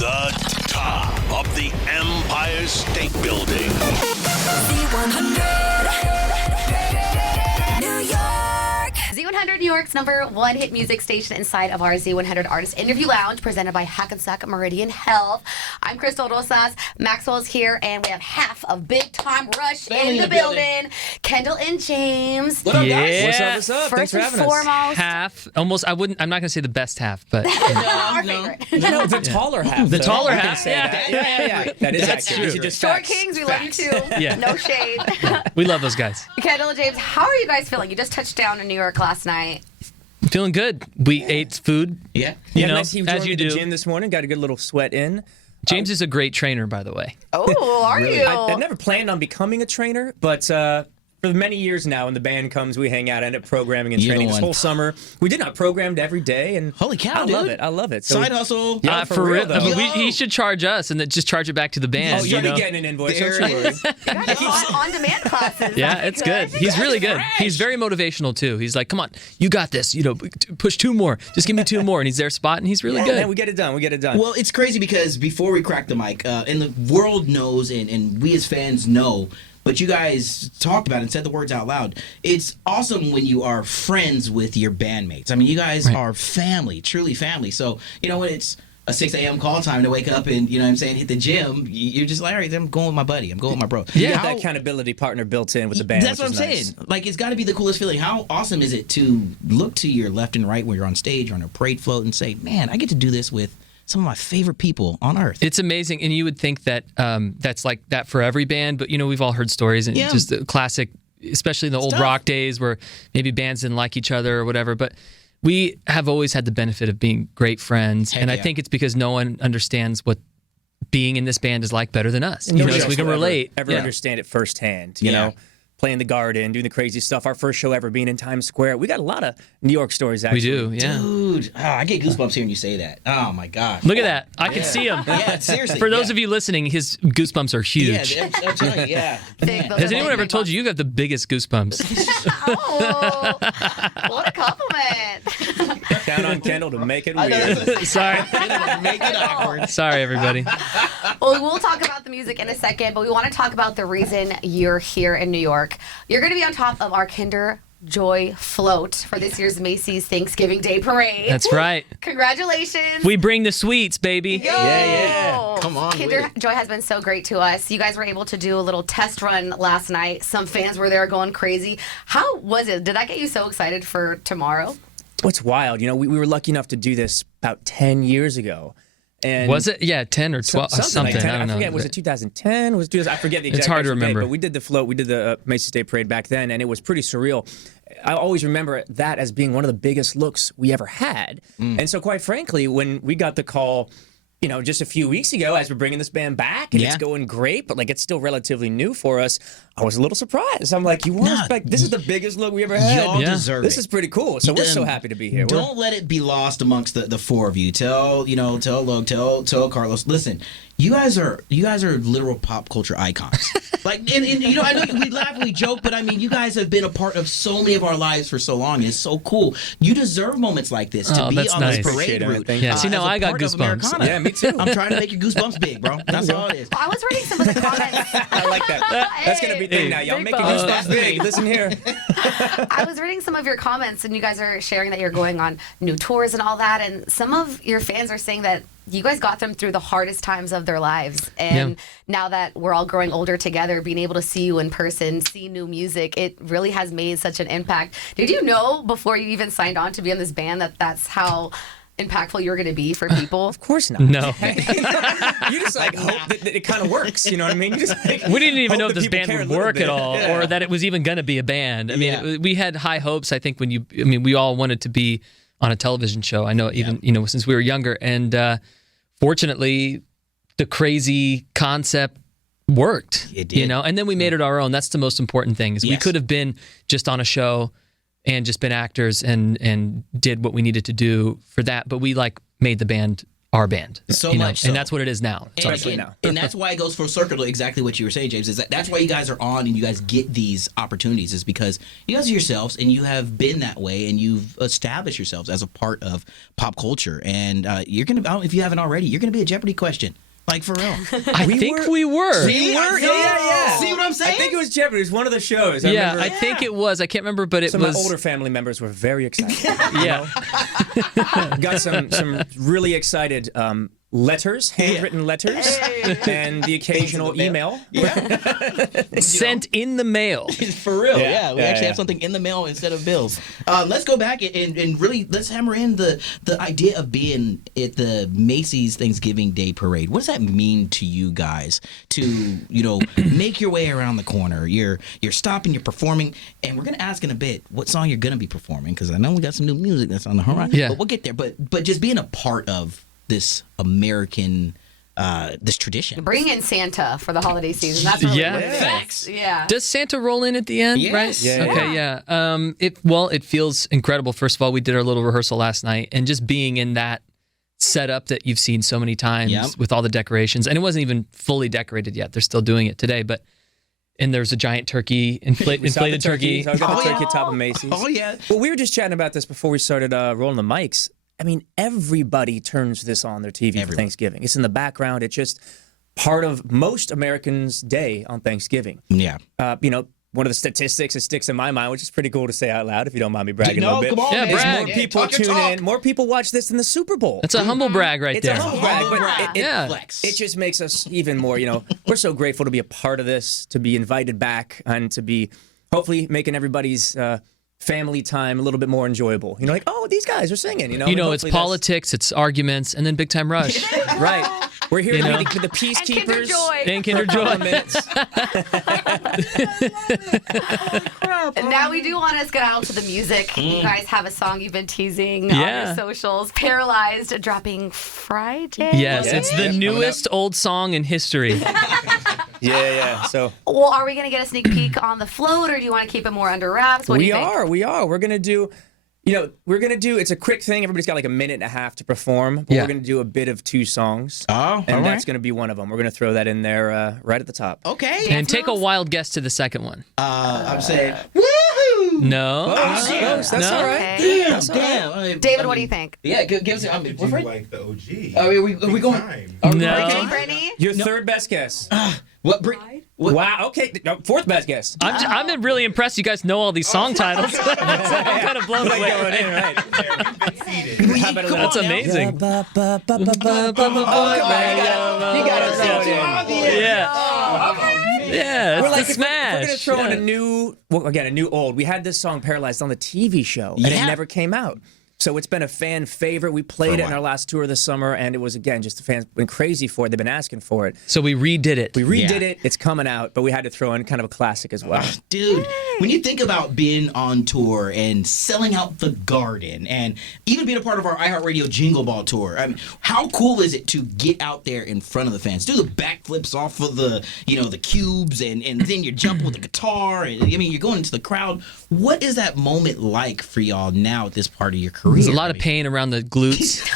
the top of the Empire State Building. Z100 New York. Z100 New York's #1 hit music station inside of our Z100 Artist Interview Lounge, presented by Hackensack Meridian Health. I'm Crystal Rosas. Maxwell's here, and we have half of Big Time Rush in the building. Kendall and James. What up, guys? Yeah. What's up? What's up? Thanks First for and having us. foremost, Half, almost. I'm not going to say the best half, but our favorite. No, the taller half. the though. taller I can half. say Yeah. that. Yeah. That is That's accurate. true. These are just Short facts. Kings, we love you too. Yeah. No shade. We love those guys. Kendall and James, how are you guys feeling? You just touched down in New York last night. Feeling good. We ate food. Yeah. You Yeah, know, nice. He as joined you me at the do. gym this morning. Got a good little sweat in. James is a great trainer, by the way. Oh, are you? I never planned on becoming a trainer, but for many years now, when the band comes, we hang out, end up programming and You're training the this one. whole summer. We did not programmed every day, and Holy cow, I love dude. it. I love it. Side hustle. Yeah, for real, though. He should charge us and then just charge it back to the band. Oh, you you'll know? be getting an invoice. There Don't you it worry. is. You guys have on-demand classes. Yeah, That'd be it's good. He's That's really good. fresh. He's very motivational too. He's like, "Come on, you got this. You know, push 2 more. Just give me 2 more." And he's there spot, and he's really Yeah, good. man, we get it done. We get it done. Well, it's crazy because before we crack the mic, and the world knows, and we as fans know, but you guys talked about it and said the words out loud. It's awesome when you are friends with your bandmates. I mean, you guys are family, truly family. So, when it's a 6 a.m. call time to wake up and, hit the gym, you're just like, all right, I'm going with my buddy. I'm going with my bro. You got How- that accountability partner built in with the band. That's what I'm which is saying. nice. Like, it's got to be the coolest feeling. How awesome is it to look to your left and right when you're on stage or on a parade float and say, man, I get to do this with some of my favorite people on earth. It's amazing, and you would think that that's like that for every band, but we've all heard stories and Yeah. just the classic, especially in the old tough. rock days where maybe bands didn't like each other or whatever. But we have always had the benefit of being great friends, and I yeah. think it's because no one understands what being in this band is like better than us. Nobody so else we can will relate. Ever Yeah. understand it firsthand, you Yeah. know? Playing the Garden, doing the crazy stuff. Our first show ever being in Times Square. We got a lot of New York stories, actually. We do, yeah. Dude, I get goosebumps hearing you say that. Oh, my gosh. Look at that. I can see him. Yeah, seriously. For those of you listening, his goosebumps are huge. Yeah, I'm telling you, yeah. Big, those Has are anyone big, ever big told you you got the biggest goosebumps? Oh, what a compliment. Count on Kendall to make it weird. Sorry. Make it awkward. Sorry, everybody. Well, we'll talk about the music in a second, but we want to talk about the reason you're here in New York. You're going to be on top of our Kinder Joy float for this year's Macy's Thanksgiving Day Parade. That's right. Congratulations. We bring the sweets, baby. Yo! Yeah. Come on Kinder with it. Joy has been so great to us. You guys were able to do a little test run last night. Some fans were there going crazy. How was it? Did that get you so excited for tomorrow? What's wild, we were lucky enough to do this about 10 years ago. And Was it? Yeah, 10 or 12, something. like 10. I don't know. forget. Was it 2010? I forget the exact. It's hard to actual date, remember. but we did the float. We did the Macy's Day Parade back then, and it was pretty surreal. I always remember that as being one of the biggest looks we ever had. And so, quite frankly, when we got the call, just a few weeks ago, as we're bringing this band back, and Yeah. it's going great, but it's still relatively new for us. I was a little surprised. I'm like, this is the biggest look we ever had. Y'all Yeah. deserve This it. is pretty cool. So we're so happy to be here. Don't let it be lost amongst the four of you. Tell Logue, tell Carlos. Listen, you guys are literal pop culture icons. I know we laugh and we joke, but I mean, you guys have been a part of so many of our lives for so long. And it's so cool. You deserve moments like this to Oh, be that's on nice. this parade Appreciate it, man. route. Thank Yeah, see, as now a I got part of goosebumps. Americana. Yeah, me too. I'm trying to make your goosebumps big, bro. That's all it is. I was reading some of the comments. I like that. That's going to be the thing now. Y'all Big making boss. goosebumps big. Listen here. I was reading some of your comments, and you guys are sharing that you're going on new tours and all that. And some of your fans are saying that you guys got them through the hardest times of their lives. And now that we're all growing older together, being able to see you in person, see new music, it really has made such an impact. Did you know before you even signed on to be in this band that that's how impactful you're going to be for people? Of course not. No. You just hope that it kind of works. You know what I mean? You just We didn't even hope know that if this people band care a would little work bit. at all, Yeah. or that it was even going to be a band. I mean, Yeah. we had high hopes. I think we all wanted to be on a television show. I know even since we were younger, and fortunately, the crazy concept worked. It did. And then we made it our own. That's the most important thing. Is we Yes. could have been just on a show and just been actors and did what we needed to do for that, but we made the band our band. So you know? much so. And that's what it is now. It's And, awesome. and that's why it goes full circle to exactly what you were saying, James. Is that's why you guys are on and you guys get these opportunities, is because you guys are yourselves and you have been that way and you've established yourselves as a part of pop culture. And you're gonna, if you haven't already, you're gonna be a Jeopardy question. Like, for real. I think we were. See, Yeah. See what I'm saying? I think it was Jeopardy. It was one of the shows. Yeah, remember I think it was. I can't remember, but it some was. of my older family members were very excited. Yeah. Got some really excited letters, handwritten letters, and the occasional email. Sent in the mail. For real, yeah. We actually yeah. have something in the mail instead of bills. Let's go back and really let's hammer in the idea of being at the Macy's Thanksgiving Day Parade. What does that mean to you guys to make your way around the corner? You're stopping, you're performing, and we're gonna ask in a bit what song you're gonna be performing because I know we got some new music that's on the horizon. Yeah. But we'll get there. But just being a part of this American this tradition. Bring in Santa for the holiday season. That's really Yeah. what it is. Facts. Yeah. Does Santa roll in at the end? Yes. Right? Yeah. Okay, yeah. It feels incredible. First of all, we did our little rehearsal last night, and just being in that setup that you've seen so many times Yep. with all the decorations, and it wasn't even fully decorated yet. They're still doing it today, and there's a giant turkey, inflated turkey. So I got the turkey at top of Macy's. Oh yeah. Well, we were just chatting about this before we started rolling the mics. I mean, everybody turns this on their TV for Thanksgiving. It's in the background. It's just part of most Americans' day on Thanksgiving. Yeah. One of the statistics that sticks in my mind, which is pretty cool to say out loud if you don't mind me bragging a little bit. Come on, Yeah, man. brag. More people talk your tune talk. in. More people watch this than the Super Bowl. That's a humble brag right It's there. a humble brag, but Yeah. Flex. it just makes us even more, we're so grateful to be a part of this, to be invited back, and to be hopefully making everybody's family time a little bit more enjoyable. Like, oh, these guys are singing, It's hopefully that's- politics, it's arguments, and then Big Time Rush. Right. We're here You to know? be the peacekeepers. Joy. And Kinder for a couple Joy. minutes. And now we do want to get out to the music. You guys have a song you've been teasing on Yeah. your socials. Paralyzed, dropping Friday. Yes, Yeah. it's the Yep. newest old song in history. Yeah. So Well, are we going to get a sneak peek on the float, or do you want to keep it more under wraps? What do you think? we are. We're gonna do. It's a quick thing. Everybody's got like a minute and a half to perform, but Yeah. we're going to do a bit of 2 songs. Oh, and all that's right. going to be one of them. We're going to throw that in there right at the top. Okay. And take a wild guess to the second one. I'm saying, woohoo! No. That's No? all right. Okay. Damn. David, what do you think? Yeah, give us. Did We're you right. like the OG? Are we going? Time. No. Brittany? Your third best guess. What? Wow. Okay. No, fourth best guess. I'm really impressed you guys know all these song titles. I'm kind of blown Like away. going in, right? There, we've been seated. How about a That's little- amazing. You gotta throw it in. Yeah, We're it's like, the if we're smash. gonna throw in Yeah. a new old. We had this song "Paralyzed" on the TV show, and Yeah. it never came out. So it's been a fan favorite. We played it in our last tour this summer, and it was, again, just the fans went crazy for it. They've been asking for it. So we redid it. We redid Yeah. it. It's coming out, but we had to throw in kind of a classic as well. Dude, when you think about being on tour and selling out the Garden and even being a part of our iHeartRadio Jingle Ball tour, I mean, how cool is it to get out there in front of the fans, do the backflips off of the cubes, and then you're jumping with the guitar, and you're going into the crowd. What is that moment like for y'all now at this part of your career? There's a lot of pain around the glutes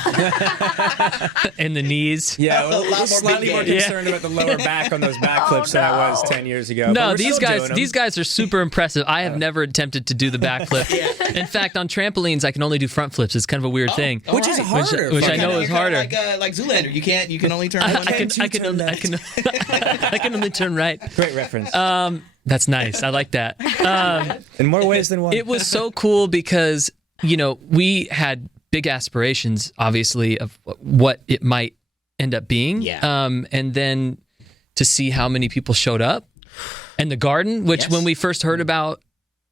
and the knees. Yeah, A lot we're more slightly big more game. concerned about the lower back on those backflips than I was 10 years ago. But No, we're these still guys doing 'em. these guys are super impressive. I have never attempted to do the backflip. In fact, on trampolines I can only do front flips. It's kind of a weird thing. Which is harder. Which I You're know kinda- is you're kinda harder. Like Zoolander, you can only turn I one can, way. I can, I can, I can only turn right. Great reference. That's nice. I like that. In more ways than one. It was so cool because, we had big aspirations, obviously, of what it might end up being. Yeah. And then to see how many people showed up. And the Garden, which Yes. when we first heard about,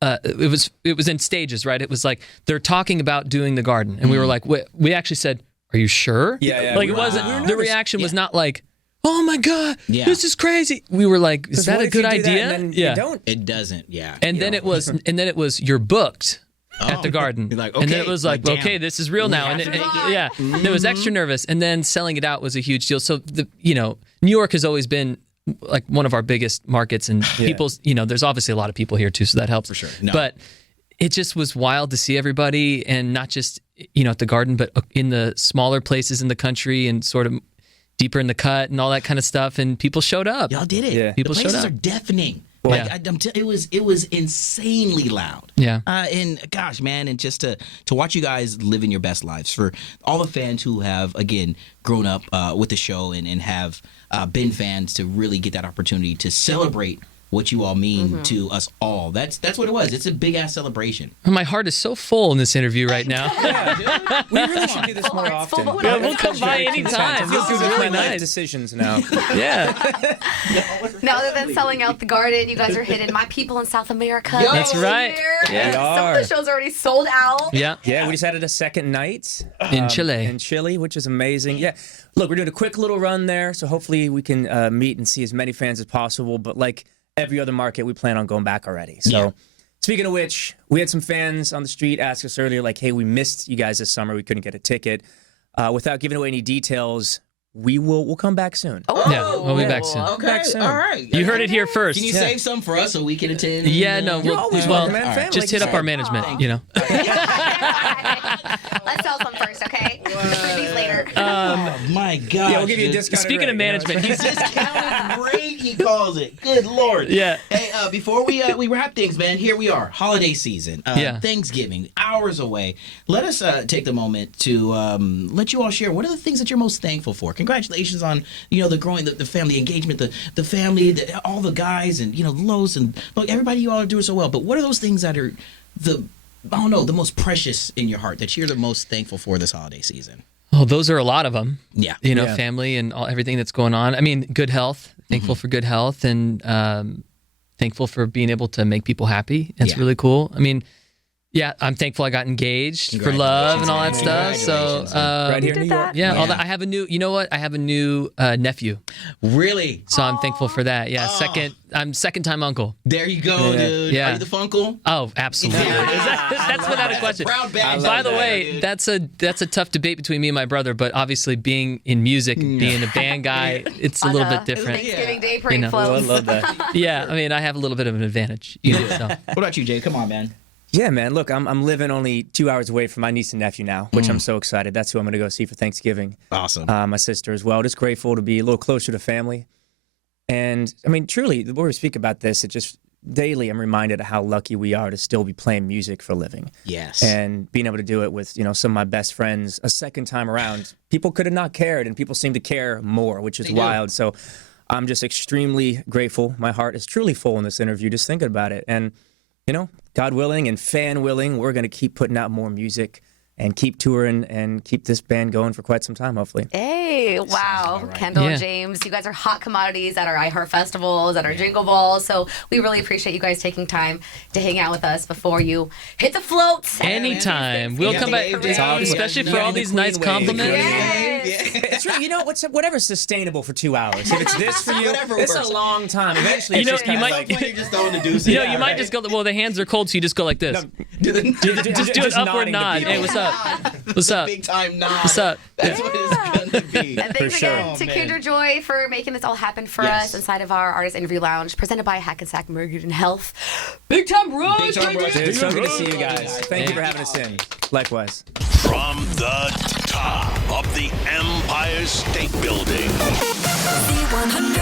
it was in stages, right? It was like, they're talking about doing the Garden. And we were like, we actually said, are you sure? Yeah. Like, We it were wasn't, nervous. the reaction was not like, oh my God, Yeah. this is crazy. We were like, is that What a if you good do that idea? and then you don't? It doesn't, yeah. And then it was you're booked at the Garden. You're like, and then okay, it was like, like, damn. okay, this is real now. And Pressure's on. yeah, it was extra nervous. And then selling it out was a huge deal. So New York has always been like one of our biggest markets, and people's there's obviously a lot of people here too, so that helps for sure. No. But it just was wild to see everybody, and not just at the Garden, but in the smaller places in the country and sort of deeper in the cut and all that kind of stuff. And people showed up. Y'all did it. Yeah. People the showed places up. are deafening. Yeah. Like it was insanely loud. Yeah. And gosh, man, and just to watch you guys living your best lives, for all the fans who have again grown up with the show and have been fans, to really get that opportunity to celebrate what you all mean to us all. That's what it was. It's a big ass celebration. My heart is so full in this interview right now. We really should do this more It's full, often. but we're We'll come by anytime. It feels This is good with really my life nice. decisions now. Yeah. Now, other than selling out the Garden, you guys are hitting My People in South America. Yo. That's right. Yeah. We Some are. of the shows already sold out. Yeah. Yeah, we just added a second night In Chile. In Chile, which is amazing. Yeah, look, we're doing a quick little run there, so hopefully we can meet and see as many fans as possible. But like every other market, we plan on going back already. So, Yeah. Speaking of which, we had some fans on the street ask us earlier, like, "Hey, we missed you guys this summer. We couldn't get a ticket." Without giving away any details, we'll come back soon. Yeah, we'll be back soon. Okay, Back soon. all right. You heard it here first. Can you save some for us so we can attend? Yeah, no, You're we'll, always well, welcome, man. Family, just like hit you up our said. management, Let's sell some first, okay? The freebies later. Oh my God. Yeah, we'll give you a discount. Speaking of management, he's Discounted rate, he calls it. Good Lord. Yeah. Hey, before we wrap things, man, here we are, holiday season, Yeah. Thanksgiving, hours away. Let us take the moment to let you all share what are the things that you're most thankful for. Congratulations on the growing the family engagement, the family, all the guys, and Lowe's, and look, everybody, you all are doing so well. But what are those things that are the most precious in your heart that you're the most thankful for this holiday season? Oh, those are a lot of them. Yeah. Yeah. Family and everything that's going on. I mean, good health. Thankful for good health, and thankful for being able to make people happy. It's Yeah. really cool. I mean, yeah, I'm thankful I got engaged for love and all that stuff. So, Right here in did New York. that? yeah, all Yeah. that. I have a new. You know what? I have a new nephew. Really? So I'm thankful for that. Yeah, I'm second time uncle. There you go, dude. Yeah. Are you the funkle? Oh, absolutely. That's without a question. Proud badge. By the there, way, dude. that's a tough debate between me and my brother. But obviously, being in music, being a band guy, it's a little bit different. Thanksgiving Day parade know. Oh, I floats. love that. Yeah, I mean, I have a little bit of an advantage. So. What about you, Jay? Come on, man. Yeah, man. Look, I'm living only 2 hours away from my niece and nephew now, which I'm so excited. That's who I'm going to go see for Thanksgiving. Awesome. My sister as well. Just grateful to be a little closer to family. And I mean, truly, the more we speak about this, it just daily I'm reminded of how lucky we are to still be playing music for a living. Yes. And being able to do it with, some of my best friends a second time around. People could have not cared, and people seem to care more, which is They do. wild. So I'm just extremely grateful. My heart is truly full in this interview just thinking about it. And, God willing and fan willing, we're going to keep putting out more music and keep touring and keep this band going for quite some time, hopefully. Hey, wow. right. Kendall Yeah. and James, you guys are hot commodities at our iHeart festivals, at our Jingle Balls. So we really appreciate you guys taking time to hang out with us before you hit the floats. Anytime. We'll Yeah, come back, wave down. especially for Yeah, all the these queen nice wave. compliments. Yes. It's really, whatever's sustainable for 2 hours. If it's this for you, Whatever it's works. a long time. Eventually, You it's know, just you kinda might- like, You're just throwing the deuces. You know, you might just go, well, the hands are cold, so you just go like this. Just do an upward nodding to nod. people. Hey, what's up? What's up? Big time nod. What's up? That's what it's gonna be. And thanks sure. again to Oh, man. Kinder Joy for making this all happen for Yes. us inside of our Artist Interview Lounge, presented by Hackensack Mercury and Health. Big time Rush! Big time Rush. Dude, it's so good to see you Big guys. time. Thank you for having us in. Likewise. From the top of the Empire State Building. Z100.